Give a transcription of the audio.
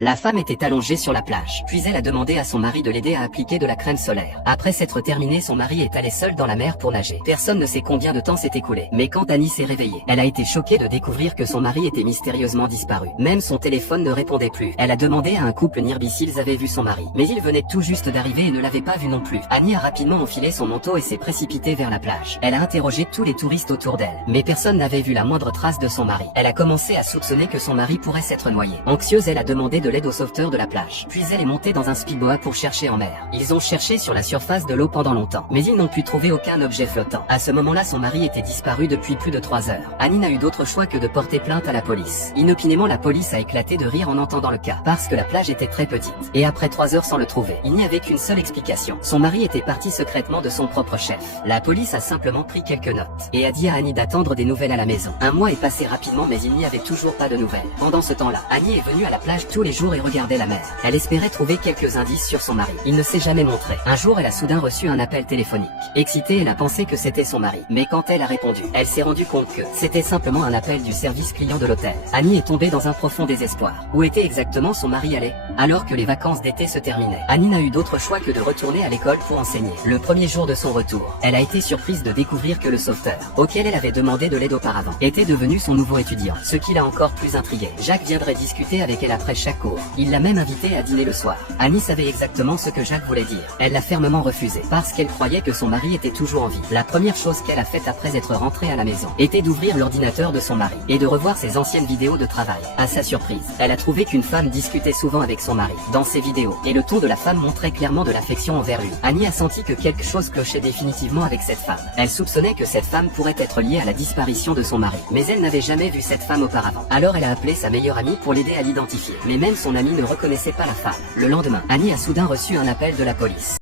La femme était allongée sur la plage, puis elle a demandé à son mari de l'aider à appliquer de la crème solaire. Après s'être terminé, son mari est allé seul dans la mer pour nager. Personne ne sait combien de temps s'est écoulé. Mais quand Annie s'est réveillée, elle a été choquée de découvrir que son mari était mystérieusement disparu. Même son téléphone ne répondait plus. Elle a demandé à un couple Nearby s'ils avaient vu son mari. Mais il venait tout juste d'arriver et ne l'avait pas vu non plus. Annie a rapidement enfilé son manteau et s'est précipitée vers la plage. Elle a interrogé tous les touristes autour d'elle. Mais personne n'avait vu la moindre trace de son mari. Elle a commencé à soupçonner que son mari pourrait s'être noyé. Anxieuse, elle a demandé de l'aide aux sauveteurs de la plage. Puis elle est montée dans un speedboat pour chercher en mer. Ils ont cherché sur la surface de l'eau pendant longtemps, mais ils n'ont pu trouver aucun objet flottant. À ce moment-là, son mari était disparu depuis plus de 3 heures. Annie n'a eu d'autre choix que de porter plainte à la police. Inopinément, la police a éclaté de rire en entendant le cas, parce que la plage était très petite. Et après 3 heures sans le trouver, il n'y avait qu'une seule explication. Son mari était parti secrètement de son propre chef. La police a simplement pris quelques notes, et a dit à Annie d'attendre des nouvelles à la maison. Un mois est passé rapidement, mais il n'y avait toujours pas de nouvelles. Pendant ce temps-là, Annie est venue à la plage tous les jours et regardait la mer. Elle espérait trouver quelques indices sur son mari. Il ne s'est jamais montré. Un jour, elle a soudain reçu un appel téléphonique. Excitée, elle a pensé que c'était son mari. Mais quand elle a répondu, elle s'est rendue compte que c'était simplement un appel du service client de l'hôtel. Annie est tombée dans un profond désespoir. Où était exactement son mari allé? Alors que les vacances d'été se terminaient, Annie n'a eu d'autre choix que de retourner à l'école pour enseigner. Le premier jour de son retour, elle a été surprise de découvrir que le sauveteur, auquel elle avait demandé de l'aide auparavant, était devenu son nouveau étudiant. Ce qui l'a encore plus intriguée. Jacques viendrait discuter avec elle après chaque cours. Il l'a même invitée à dîner le soir. Annie savait exactement ce que Jacques voulait dire. Elle l'a fermement refusé, parce qu'elle croyait que son mari était toujours en vie. La première chose qu'elle a faite après être rentrée à la maison, était d'ouvrir l'ordinateur de son mari, et de revoir ses anciennes vidéos de travail. À sa surprise, elle a trouvé qu'une femme discutait souvent avec son mari, dans ses vidéos, et le ton de la femme montrait clairement de l'affection envers lui. Annie a senti que quelque chose clochait définitivement avec cette femme. Elle soupçonnait que cette femme pourrait être liée à la disparition de son mari, mais elle n'avait jamais vu cette femme auparavant. Alors elle a appelé sa meilleure amie pour l'aider à l'identifier. Mais même son amie ne reconnaissait pas la femme. Le lendemain, Annie a soudain reçu un appel de la police.